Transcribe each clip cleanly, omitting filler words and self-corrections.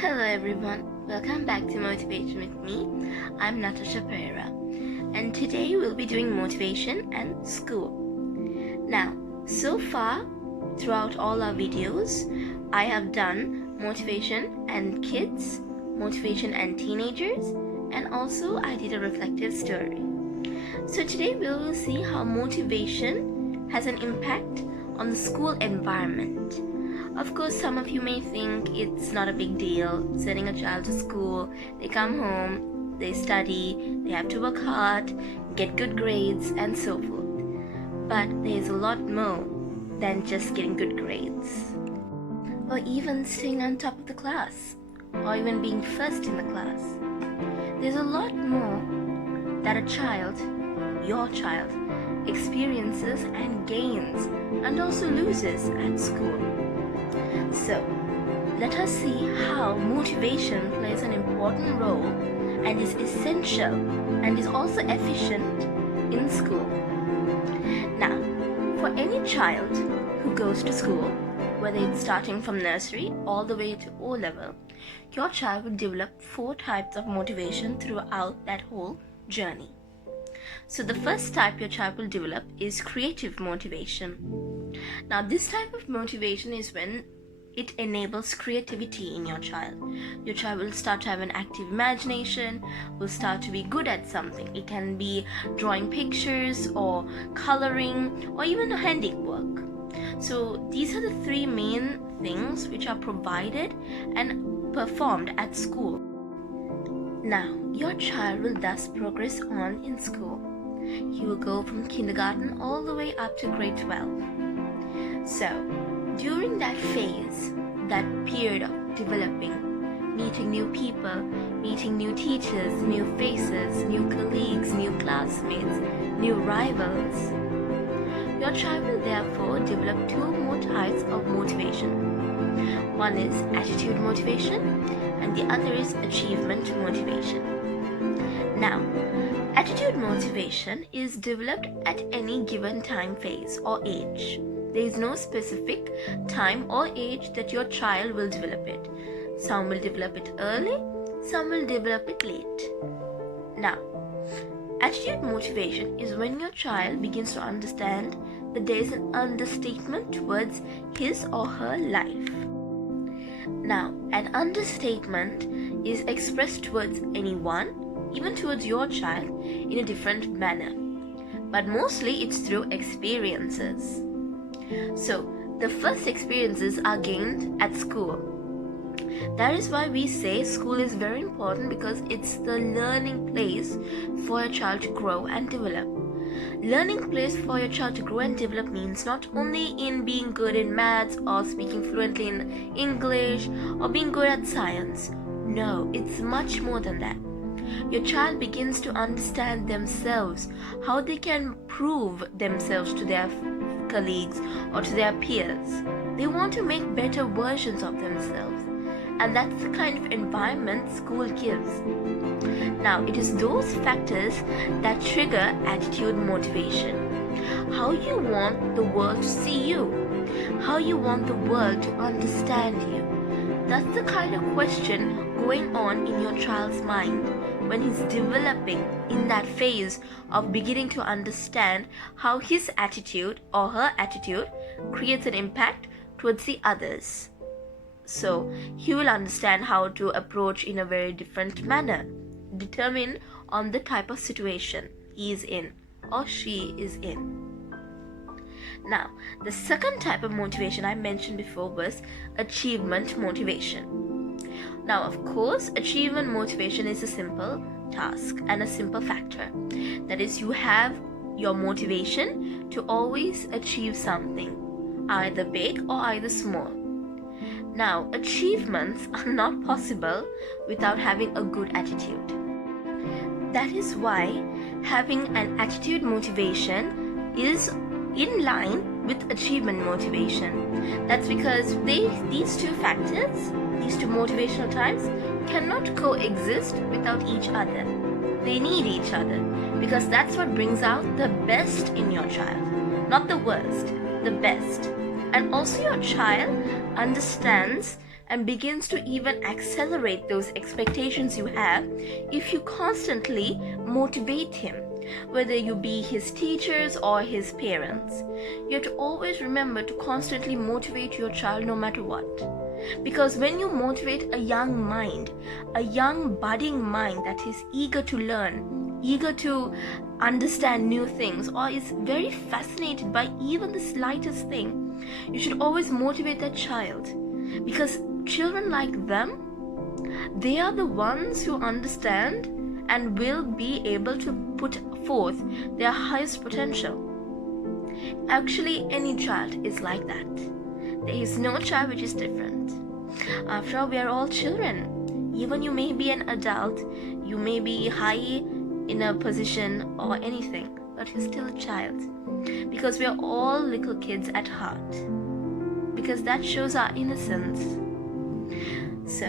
Hello everyone, welcome back to Motivation with me. I'm Natasha Pereira, and today we'll be doing motivation and school. Now, so far throughout all our videos, I have done motivation and kids, motivation and teenagers, and also I did a reflective story. So today we will see how motivation has an impact on the school environment. Of course, some of you may think it's not a big deal sending a child to school. They come home, they study, they have to work hard, get good grades, and so forth. But there's a lot more than just getting good grades, or even staying on top of the class, or even being first in the class. There's a lot more that a child, your child, experiences and gains and also loses at school. So, let us see how motivation plays an important role and is essential and is also efficient in school. Now, for any child who goes to school, whether it's starting from nursery all the way to O level, your child will develop 4 types of motivation throughout that whole journey. So the first type your child will develop is creative motivation. Now, this type of motivation is when it enables creativity in your child. Your child will start to have an active imagination, will start to be good at something. It can be drawing pictures or coloring or even handiwork. So these are the 3 main things which are provided and performed at school. Now, your child will thus progress on in school. He will go from kindergarten all the way up to grade 12. So, during that phase, that period of developing, meeting new people, meeting new teachers, new faces, new colleagues, new classmates, new rivals, your child will therefore develop 2 more types of motivation. One is attitude motivation and the other is achievement motivation. Now, attitude motivation is developed at any given time phase or age. There is no specific time or age that your child will develop it. Some will develop it early, some will develop it late. Now, attitude motivation is when your child begins to understand that there is an understatement towards his or her life. Now, an understatement is expressed towards anyone, even towards your child, in a different manner. But mostly it's through experiences. So, the first experiences are gained at school. That is why we say school is very important, because it's the learning place for your child to grow and develop. Learning place for your child to grow and develop means not only in being good in maths or speaking fluently in English or being good at science. No, it's much more than that. Your child begins to understand themselves, how they can prove themselves to their colleagues or to their peers. They want to make better versions of themselves, and that's the kind of environment school gives. Now, it is those factors that trigger attitude motivation. How you want the world to see you, how you want the world to understand you. That's the kind of question going on in your child's mind when he's developing in that phase of beginning to understand how his attitude or her attitude creates an impact towards the others. So he will understand how to approach in a very different manner, determined on the type of situation he is in or she is in. Now, the second type of motivation I mentioned before was achievement motivation. Now, of course, achievement motivation is a simple task and a simple factor. That is, you have your motivation to always achieve something, either big or either small. Now, achievements are not possible without having a good attitude. That is why having an attitude motivation is in line with achievement motivation. That's because these 2 factors, these 2 motivational types, cannot coexist without each other. They need each other, because that's what brings out the best in your child. Not the worst, the best. And also your child understands and begins to even accelerate those expectations you have if you constantly motivate him, whether you be his teachers or his parents. You have to always remember to constantly motivate your child no matter what. Because when you motivate a young mind, a young budding mind that is eager to learn, eager to understand new things, or is very fascinated by even the slightest thing, you should always motivate that child. Because children like them, they are the ones who understand and will be able to put forth their highest potential. Actually, any child is like that. There is no child which is different. After all, we are all children. Even you may be an adult, you may be high in a position or anything, but you're still a child. Because we are all little kids at heart. Because that shows our innocence. So,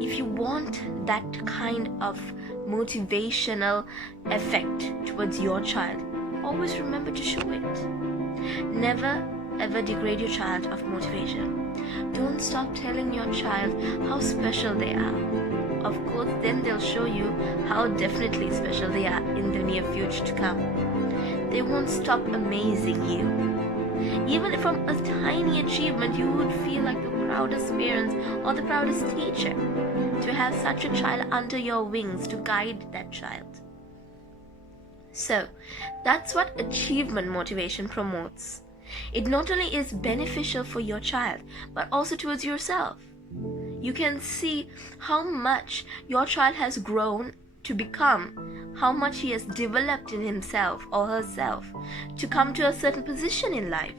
if you want that kind of motivational effect towards your child, always remember to show it. Never ever degrade your child of motivation. Don't stop telling your child how special they are. Of course, then they'll show you how definitely special they are in the near future to come. They won't stop amazing you. Even from a tiny achievement, you would feel like the proudest parents or the proudest teacher to have such a child under your wings to guide that child. So, that's what achievement motivation promotes. It not only is beneficial for your child, but also towards yourself. You can see how much your child has grown to become, how much he has developed in himself or herself to come to a certain position in life,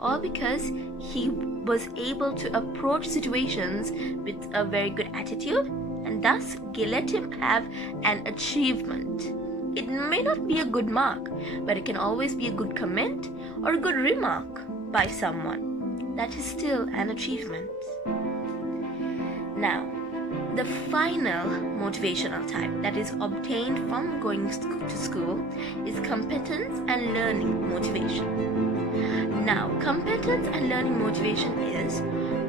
all because he was able to approach situations with a very good attitude, and thus let him have an achievement. It may not be a good mark, but it can always be a good comment or a good remark by someone. That is still an achievement. Now, the final motivational type that is obtained from going to school is competence and learning motivation. Now, competence and learning motivation is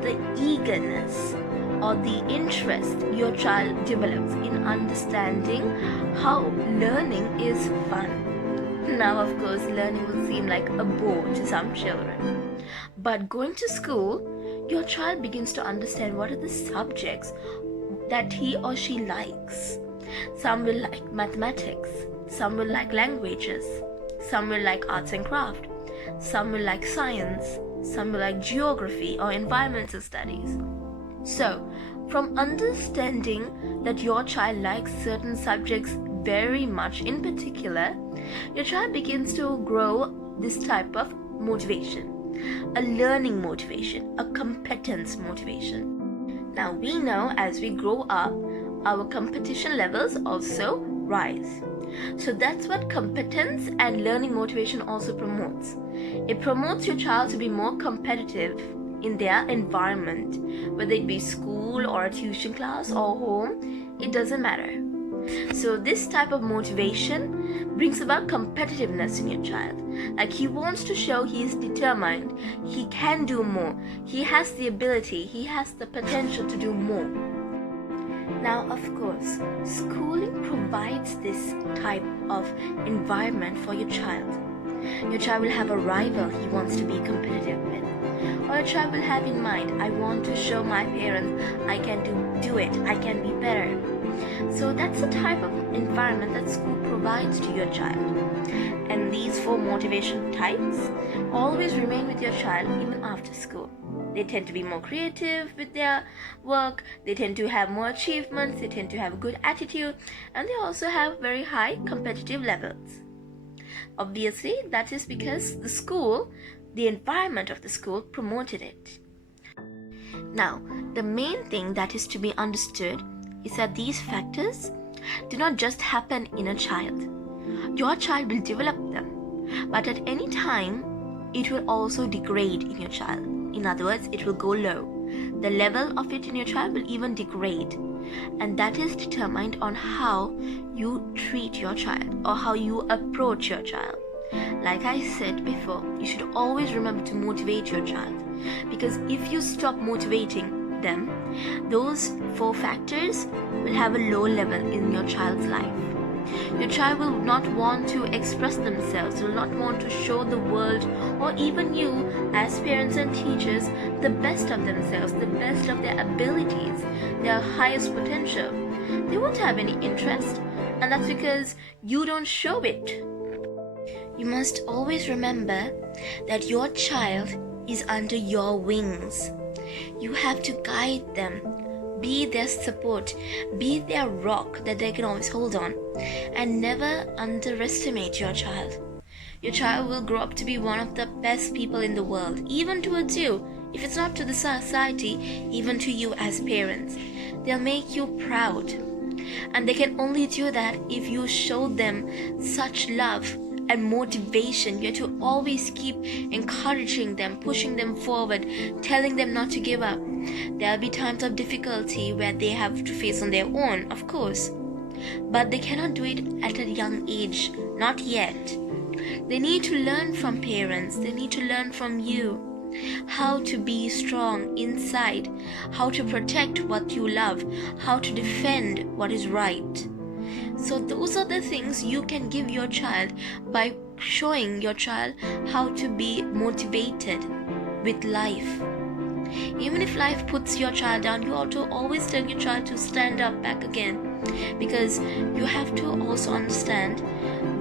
the eagerness or the interest your child develops in understanding how learning is fun. Now, of course, learning will seem like a bore to some children. But going to school, your child begins to understand what are the subjects that he or she likes. Some will like mathematics, some will like languages, some will like arts and craft, some will like science, some will like geography or environmental studies. So, from understanding that your child likes certain subjects very much in particular, your child begins to grow this type of motivation, a learning motivation, a competence motivation. Now we know as we grow up, our competition levels also rise. So that's what competence and learning motivation also promotes. It promotes your child to be more competitive in their environment, whether it be school or a tuition class or home, it doesn't matter. So this type of motivation brings about competitiveness in your child. Like he wants to show he is determined, he can do more, he has the ability, he has the potential to do more. Now, of course, schooling provides this type of environment for your child. Your child will have a rival he wants to be competitive with. Or a child will have in mind, I want to show my parents I can do it, I can be better. So that's the type of environment that school provides to your child. And these 4 motivation types always remain with your child even after school. They tend to be more creative with their work, they tend to have more achievements, they tend to have a good attitude, and they also have very high competitive levels. Obviously, that is because the school, the environment of the school promoted it. Now, the main thing that is to be understood is that these factors do not just happen in a child. Your child will develop them, but at any time, it will also degrade in your child. In other words, it will go low. The level of it in your child will even degrade. And that is determined on how you treat your child or how you approach your child. Like I said before, you should always remember to motivate your child. Because if you stop motivating, them, those 4 factors will have a low level in your child's life. Your child will not want to express themselves, will not want to show the world or even you as parents and teachers the best of themselves, the best of their abilities, their highest potential. They won't have any interest, and that's because you don't show it. You must always remember that your child is under your wings. You have to guide them, be their support, be their rock that they can always hold on, and never underestimate your child. Your child will grow up to be one of the best people in the world, even towards you. If it's not to the society, even to you as parents. They'll make you proud. And they can only do that if you show them such love and motivation. You have to always keep encouraging them, pushing them forward, telling them not to give up. There'll be times of difficulty where they have to face on their own, of course. But they cannot do it at a young age, not yet. They need to learn from parents, they need to learn from you how to be strong inside, how to protect what you love, how to defend what is right. So those are the things you can give your child by showing your child how to be motivated with life. Even if life puts your child down, you have to always tell your child to stand up back again, because you have to also understand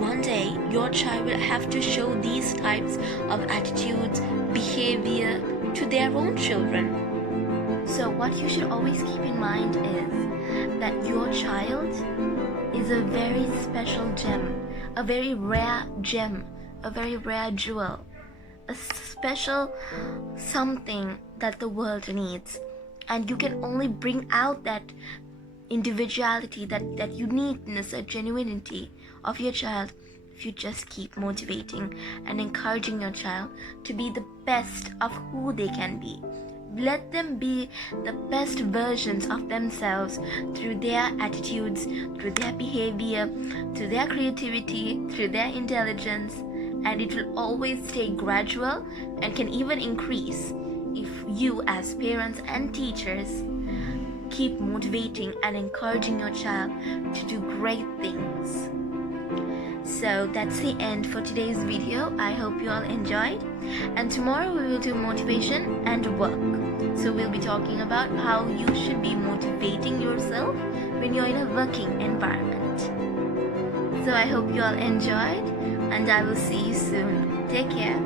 one day your child will have to show these types of attitudes, behavior to their own children. So what you should always keep in mind is that your child is a very special gem, a very rare gem, a very rare jewel, a special something that the world needs. And you can only bring out that individuality, that uniqueness, that genuinity of your child if you just keep motivating and encouraging your child to be the best of who they can be. Let them be the best versions of themselves through their attitudes, through their behavior, through their creativity, through their intelligence, and it will always stay gradual and can even increase if you as parents and teachers keep motivating and encouraging your child to do great things. So that's the end for today's video. I hope you all enjoyed, and tomorrow we will do motivation and work. So we'll be talking about how you should be motivating yourself when you're in a working environment. So I hope you all enjoyed, and I will see you soon. Take care.